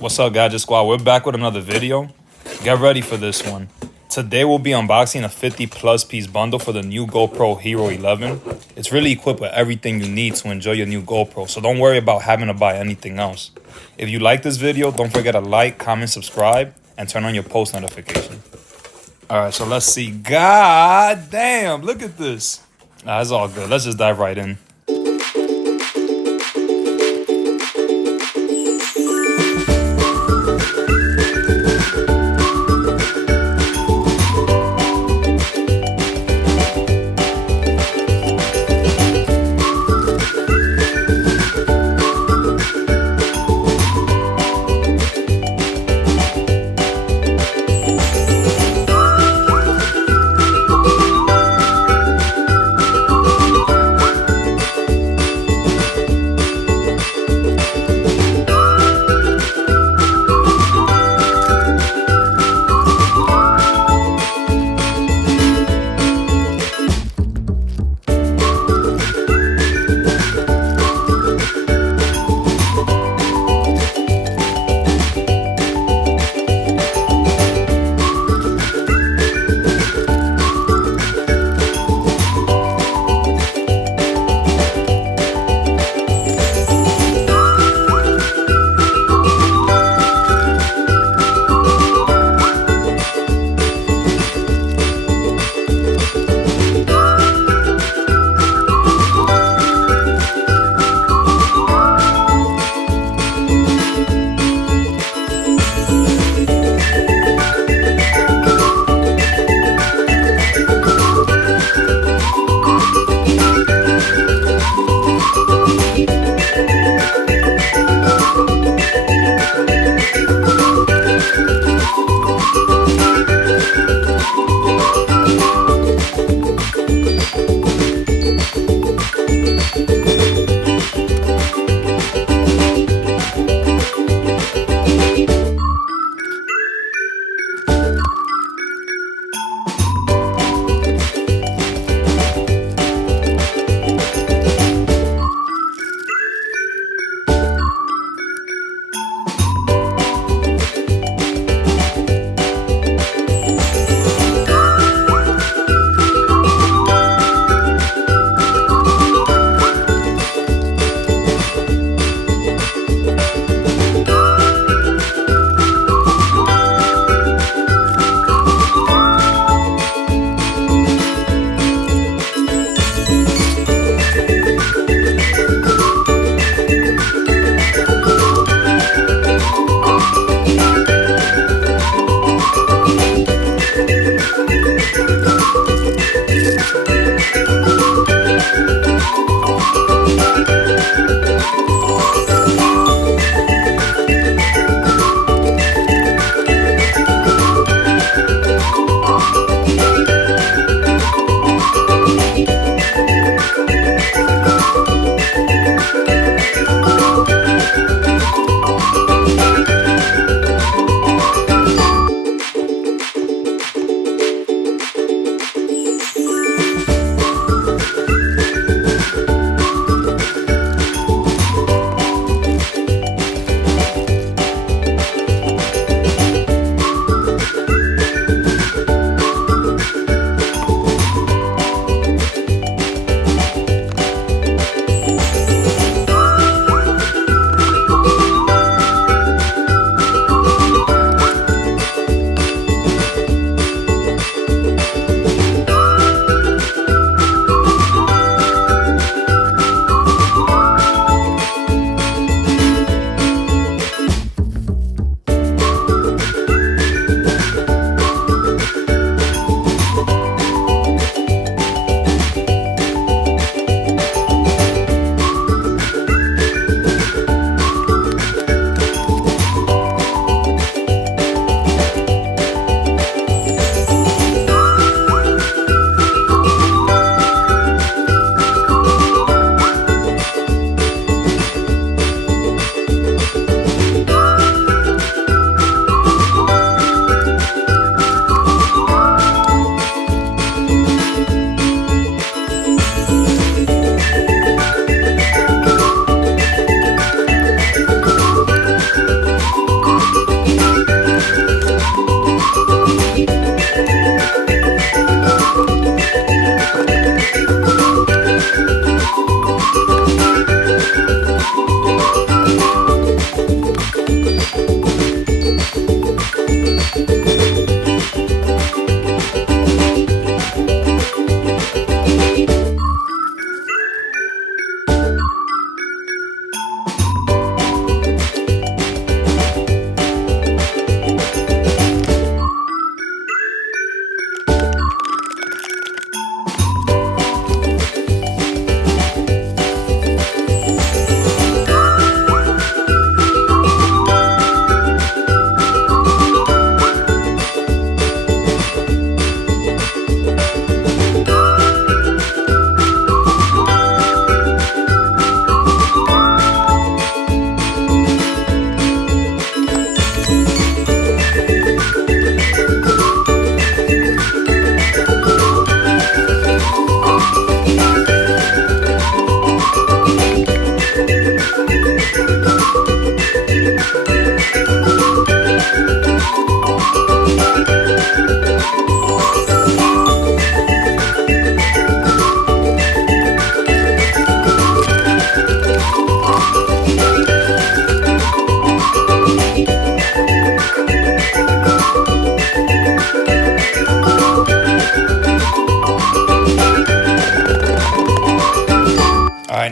What's up, Gadget Squad? We're back with another video. Get ready for this one. Today we'll be unboxing a 50 plus piece bundle for the new GoPro HERO11. It's really equipped with everything you need to enjoy your new GoPro, so don't worry about having to buy anything else. If you like this video, don't forget to like, comment, subscribe, and turn on your post notification. Alright, so let's see. God damn, look at this. Nah, it's all good. Let's just dive right in.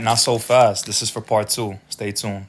not so fast. This is for part 2. Stay tuned.